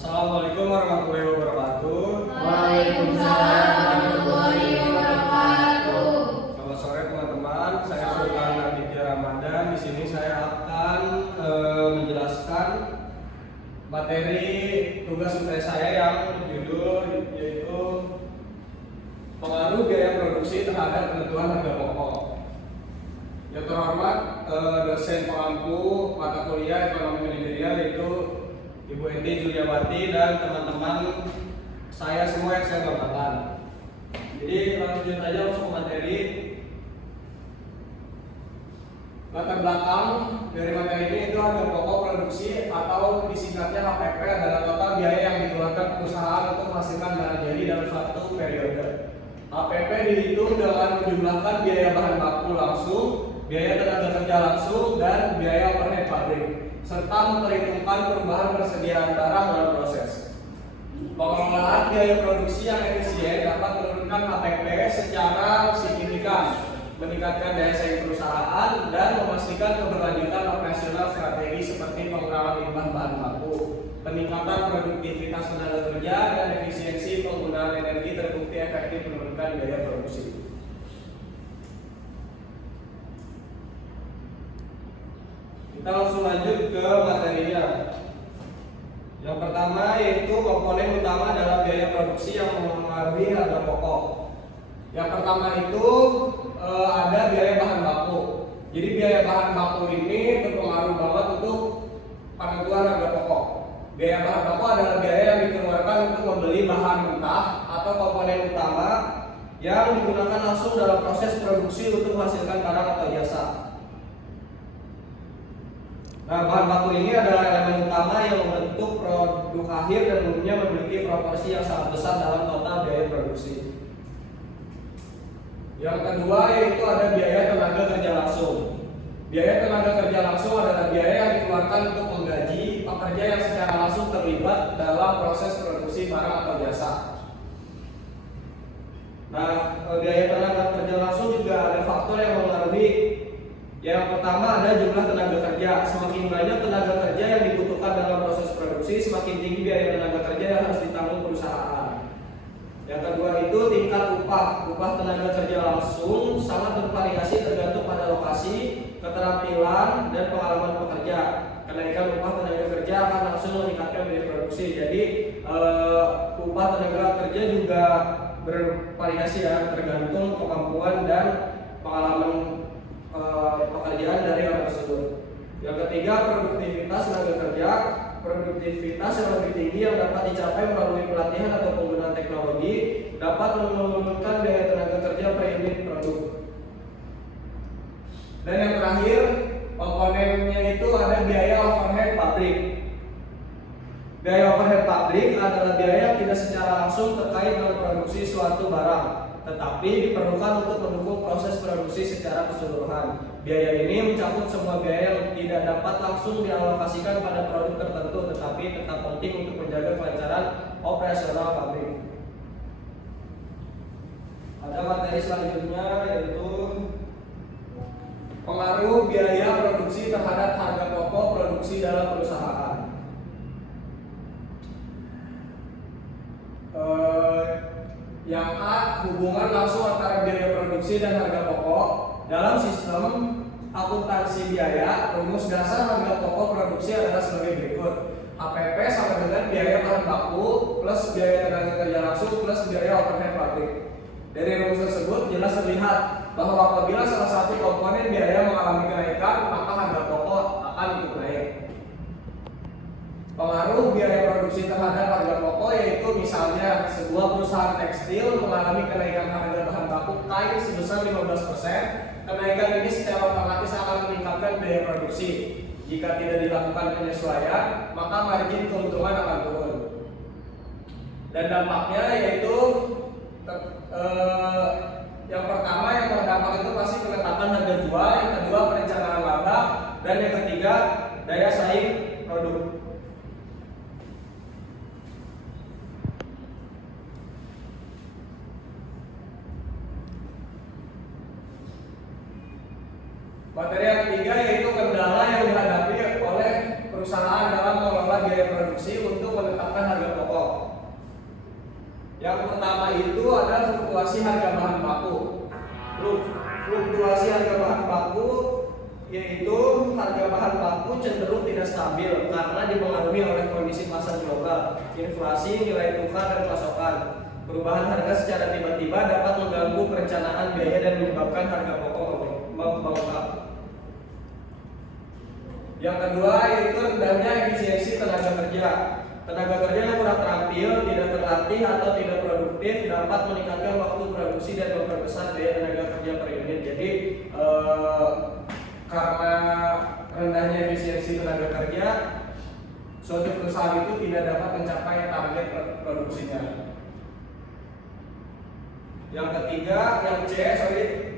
Assalamualaikum warahmatullahi wabarakatuh. Waalaikumsalam warahmatullahi wabarakatuh. Selamat sore teman-teman. Saya Sultan Aditya Ramadan. Di sini saya akan menjelaskan materi tugas UTS saya yang berjudul yaitu pengaruh biaya produksi terhadap penentuan harga pokok. Yang terhormat dosen pengampu mata kuliah ekonomi manajerial yaitu Ibu Edi Juliawati dan teman-teman saya semua yang saya banggakan. Jadi lanjut aja masuk ke materi. Latar belakang dari materi ini itu harga pokok produksi atau disingkatnya HPP adalah total biaya yang dikeluarkan perusahaan untuk menghasilkan barang jadi dalam suatu periode. HPP dihitung dengan menjumlahkan biaya bahan baku langsung, biaya tenaga kerja langsung, dan biaya overhead pabrik, serta memperhitungkan perubahan persediaan barang dalam proses. Pengelolaan biaya produksi yang efisien dapat menurunkan HPP secara signifikan, meningkatkan daya saing perusahaan, dan memastikan keberlanjutan operasional strategi seperti pengurangan limbah bahan baku, peningkatan produktivitas tenaga kerja, dan efisiensi penggunaan energi terbukti efektif menurunkan biaya produksi. Kita langsung lanjut ke materinya. Yang pertama yaitu komponen utama dalam biaya produksi yang mempengaruhi harga pokok. Yang pertama itu ada biaya bahan baku. Jadi biaya bahan baku ini berpengaruh banget untuk penentuan harga pokok. Biaya bahan baku adalah biaya yang dikeluarkan untuk membeli bahan mentah atau komponen utama yang digunakan langsung dalam proses produksi untuk menghasilkan barang atau jasa. Nah, bahan baku ini adalah elemen utama yang membentuk produk akhir dan umumnya memiliki proporsi yang sangat besar dalam total biaya produksi. Yang kedua yaitu ada biaya tenaga kerja langsung. Biaya tenaga kerja langsung adalah biaya yang dikeluarkan untuk menggaji pekerja yang secara langsung terlibat dalam proses produksi barang atau jasa. Nah, biaya tenaga kerja langsung juga ada faktor yang mempengaruhi. Yang pertama ada jumlah tenaga kerja. Semakin banyak tenaga kerja yang dibutuhkan dalam proses produksi, semakin tinggi biaya tenaga kerja yang harus ditanggung perusahaan. Yang kedua itu tingkat upah. Upah tenaga kerja langsung sangat bervariasi tergantung pada lokasi, keterampilan, dan pengalaman pekerja. Kenaikan upah tenaga kerja akan langsung meningkatkan biaya produksi. Jadi upah tenaga kerja juga bervariasi ya, tergantung kemampuan dan pengalaman pekerjaan dari orang tersebut. Yang ketiga produktivitas tenaga kerja. Produktivitas yang lebih tinggi yang dapat dicapai melalui pelatihan atau penggunaan teknologi dapat menurunkan biaya tenaga kerja per unit produk. Dan yang terakhir komponennya itu ada biaya overhead pabrik. Biaya overhead pabrik adalah biaya yang tidak secara langsung terkait dengan produksi suatu barang, tetapi diperlukan untuk mendukung proses produksi secara keseluruhan. Biaya ini mencakup semua biaya yang tidak dapat langsung dialokasikan pada produk tertentu, tetapi tetap penting untuk menjaga kelancaran operasional pabrik. Ada materi selanjutnya yaitu pengaruh biaya produksi terhadap harga pokok produksi dalam perusahaan. Yang A, hubungan langsung antara biaya produksi dan harga pokok. Dalam sistem akuntansi biaya, rumus dasar harga pokok produksi adalah sebagai berikut. HPP sama dengan biaya bahan baku plus biaya tenaga kerja langsung plus biaya overhead pabrik. Dari rumus tersebut jelas terlihat bahwa apabila salah satu komponen biaya mengalami kenaikan, maka harga pokok akan ikut naik. Pengaruh biaya produksi terhadap harga pokok yaitu misalnya sebuah perusahaan tekstil mengalami kenaikan harga bahan baku kain sebesar 15%, kenaikan ini secara otomatis akan meningkatkan biaya produksi. Jika tidak dilakukan penyesuaian, maka margin keuntungan akan turun. Dan dampaknya yaitu yang pertama yang terdampak itu pasti penetapan harga jual, yang kedua perencanaan laba, dan yang ketiga daya saing produk. Materi yang ketiga yaitu kendala yang dihadapi oleh perusahaan dalam mengelola biaya produksi untuk menetapkan harga pokok. Yang pertama itu adalah fluktuasi harga bahan baku. Fluktuasi harga bahan baku yaitu harga bahan baku cenderung tidak stabil karena dipengaruhi oleh kondisi pasar global, inflasi, nilai tukar, dan pasokan. Perubahan harga secara tiba-tiba dapat mengganggu perencanaan biaya dan menyebabkan harga pokok membengkak. Yang kedua yaitu rendahnya efisiensi tenaga kerja. Tenaga kerja yang kurang terampil, tidak terlatih, atau tidak produktif dapat meningkatkan waktu produksi dan memperbesar biaya tenaga kerja per unit. Jadi karena rendahnya efisiensi tenaga kerja, suatu perusahaan itu tidak dapat mencapai target produksinya. Yang ketiga, yang C,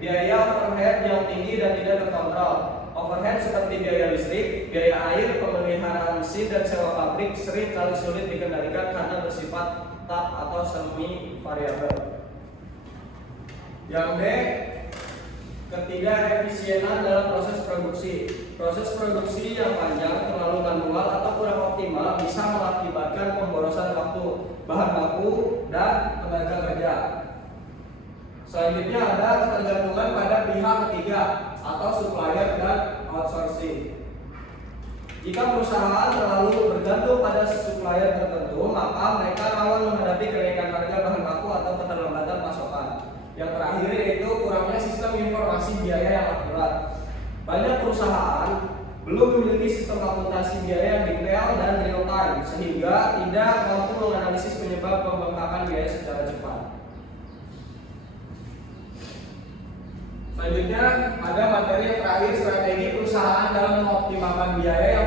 biaya overhead yang tinggi dan tidak terkontrol. Overhead seperti biaya listrik, biaya air, pemeliharaan mesin, dan sewa pabrik sering kali sulit dikendalikan karena bersifat tetap atau semi variabel. Yang D, ketiga, efisienan dalam proses produksi. Proses produksi yang panjang, terlalu manual, atau kurang optimal bisa mengakibatkan pemborosan waktu, bahan baku, dan tenaga kerja. Selanjutnya ada ketergantungan pada pihak ketiga atau supplier dan outsourcing. Jika perusahaan terlalu bergantung pada supplier tertentu, maka mereka rawan menghadapi kenaikan harga bahan baku atau keterlambatan pasokan. Yang terakhir yaitu kurangnya sistem informasi biaya yang akurat. Banyak perusahaan belum memiliki sistem akuntansi biaya yang detail dan real time, sehingga tidak mampu menganalisis penyebab pembengkakan biaya secara cepat. Selanjutnya ada materi yang terakhir, strategi perusahaan dalam mengoptimalkan biaya yang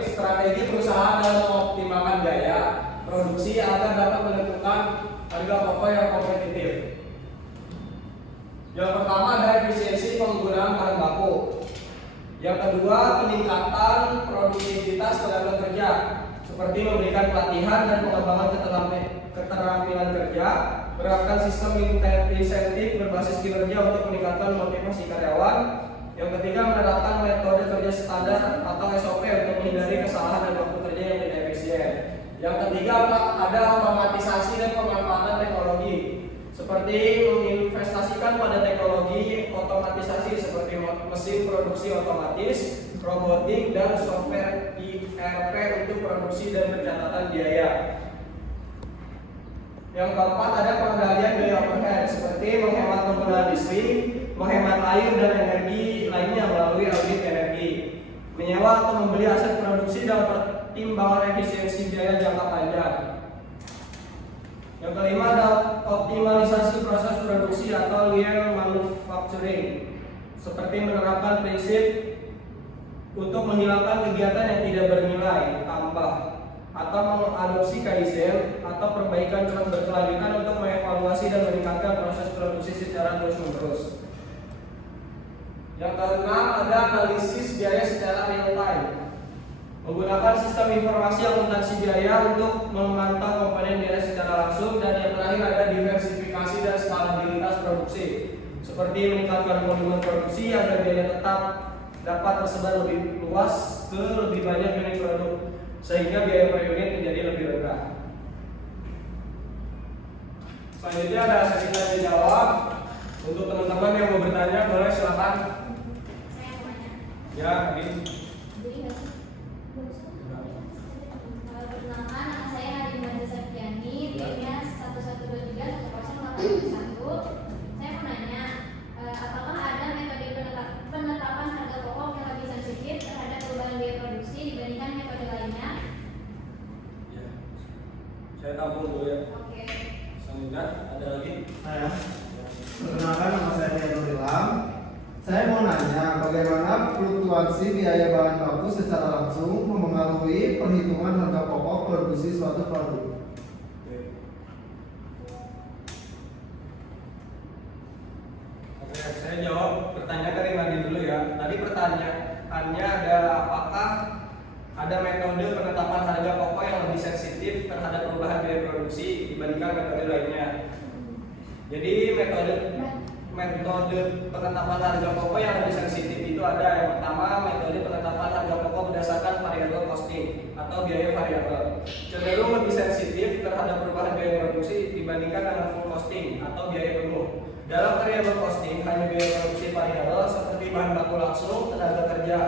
strategi perusahaan dalam mengoptimalkan biaya produksi agar dapat menentukan harga pokok yang kompetitif. Yang pertama ada efisiensi penggunaan bahan baku. Yang kedua, peningkatan produktivitas tenaga kerja seperti memberikan pelatihan dan pengembangan keterampilan kerja, menerapkan sistem insentif berbasis kinerja untuk meningkatkan motivasi karyawan. Yang ketiga, menerapkan metode kerja standar atau SOP untuk menghindari kesalahan dan waktu kerja yang tidak efisien. Yang ketiga, ada otomatisasi dan pemanfaatan teknologi seperti menginvestasikan pada teknologi otomatisasi seperti mesin produksi otomatis, robotik, dan software ERP untuk produksi dan pencatatan biaya. Yang keempat ada pengendalian biaya overhead seperti menghemat penggunaan listrik, menghemat air dan energi lainnya melalui audit energi, menyewa atau membeli aset produksi dalam pertimbangan efisiensi biaya jangka panjang. Yang kelima ada optimalisasi proses produksi atau lean manufacturing seperti menerapkan prinsip untuk menghilangkan kegiatan yang tidak bernilai tambah atau mengadopsi Kaizen atau perbaikan berkelanjutan untuk mengevaluasi dan meningkatkan proses produksi secara terus-menerus. Yang keenam ada analisis biaya secara real time, menggunakan sistem informasi akuntansi biaya untuk memantau komponen biaya secara langsung. Dan yang terakhir ada diversifikasi dan skalabilitas produksi seperti meningkatkan volume produksi agar biaya tetap dapat tersebar lebih luas ke lebih banyak unit produk sehingga biaya per unit menjadi lebih rendah. Selanjutnya ada sesi tanya jawab. Untuk teman-teman yang mau bertanya boleh silakan. Saya mau nanya. Ya, mungkin. Jadi nggak sih? Perkenalkan, nama saya Nadine Septiani, NIM-nya 11231081. Saya mau nanya, apakah ada metode penetapan harga pokok yang lebih sensitif terhadap perubahan biaya produksi dibandingkan metode lainnya? Ya. Saya tampung dulu ya. Oke. Selanjutnya ada lagi? Saya. Perkenalkan, nama saya Tianur Ilham. Saya mau nanya bagaimana fluktuasi biaya bahan baku secara langsung mempengaruhi perhitungan harga pokok produksi suatu produk. Oke, saya jawab pertanyaan dari Nadine dulu ya. Tadi pertanyaannya ada apakah ada metode penetapan harga pokok yang lebih sensitif terhadap perubahan biaya produksi dibandingkan metode lainnya. Jadi metode penetapan harga pokok yang lebih sensitif itu ada yang pertama metode penetapan harga pokok berdasarkan variabel costing. atau biaya variabel. Cenderung lebih sensitif terhadap perubahan biaya produksi dibandingkan dengan full costing atau biaya penuh. Dalam variable costing hanya biaya produksi variabel seperti bahan baku langsung, tenaga kerja,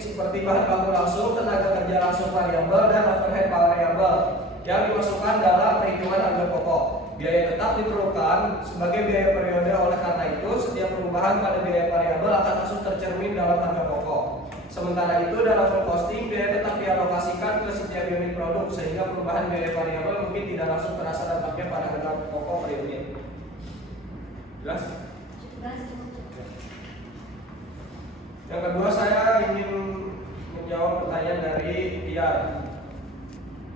seperti bahan baku langsung, tenaga kerja langsung variabel dan overhead variabel yang dimasukkan dalam perhitungan harga pokok. Biaya tetap diperlukan sebagai biaya periode, oleh karena itu setiap perubahan pada biaya variabel akan langsung tercermin dalam harga pokok. Sementara itu dalam full costing biaya tetap dialokasikan ke setiap unit produk sehingga perubahan biaya variabel mungkin tidak langsung terasa dampaknya pada harga pokok per unit. Jelas? Yang kedua, saya ingin menjawab pertanyaan dari Tiar.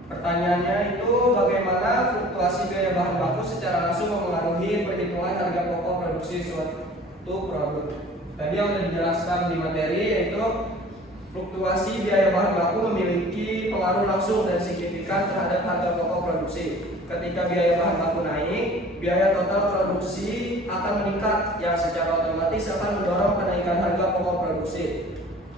Pertanyaannya itu bagaimana fluktuasi biaya bahan baku secara langsung mempengaruhi perhitungan harga pokok produksi suatu produk. Tadi yang sudah dijelaskan di materi yaitu fluktuasi biaya bahan baku memiliki pengaruh langsung dan signifikan terhadap harga pokok produksi. Ketika biaya bahan baku naik, biaya total produksi akan meningkat yang secara otomatis akan mendorong kenaikan harga pokok produksi.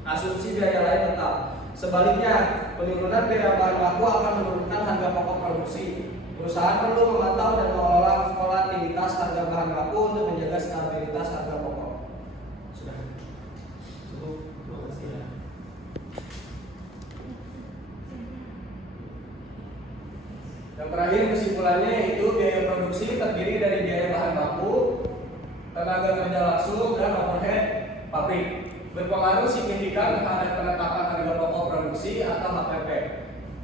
Asumsi biaya lain tetap. Sebaliknya, penurunan biaya bahan baku akan menurunkan harga pokok produksi. Perusahaan perlu memantau dan mengelola volatilitas harga bahan baku untuk menjaga stabilitas harga pokok. Sudah. Cukup. Terima kasih ya. Yang terakhir kesimpulannya yaitu biaya produksi terdiri dari biaya bahan baku, tenaga kerja langsung, dan overhead pabrik. Berpengaruh signifikan terhadap penetapan harga pokok produksi atau HPP.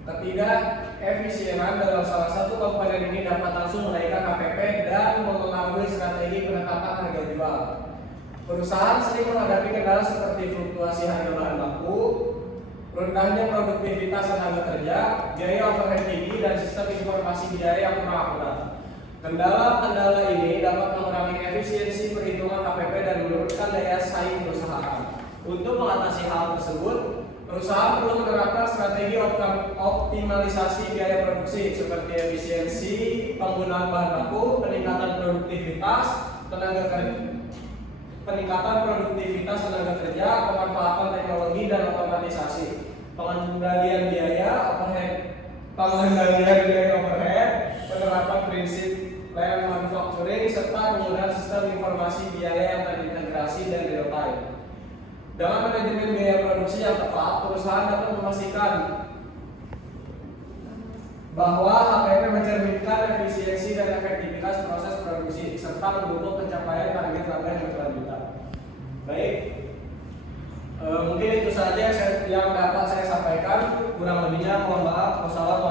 Ketidakefisienan dalam salah satu komponen ini dapat langsung menaikkan HPP dan mempengaruhi strategi penetapan harga jual. Perusahaan sering menghadapi kendala seperti fluktuasi harga bahan baku, rendahnya produktivitas tenaga kerja, biaya overhead tinggi, dan sistem informasi biaya yang kurang akurat. Kendala-kendala ini dapat mengurangi efisiensi perhitungan HPP dan menurunkan daya saing perusahaan. Untuk mengatasi hal tersebut, perusahaan perlu menerapkan strategi optimalisasi biaya produksi seperti efisiensi penggunaan bahan baku, peningkatan produktivitas tenaga kerja, pemanfaatan teknologi dan otomatisasi, pengendalian biaya overhead, penerapan prinsip lean manufacturing, serta penggunaan sistem informasi biaya yang terintegrasi dan real time. Dengan manajemen biaya produksi yang tepat, perusahaan dapat memastikan bahwa HPP mencerminkan efisiensi dan efektivitas proses produksi serta mendukung pencapaian target laba yang berkelanjutan. Baik, mungkin itu saja yang dapat saya sampaikan. Kurang lebihnya mohon maaf. Wassalamualaikum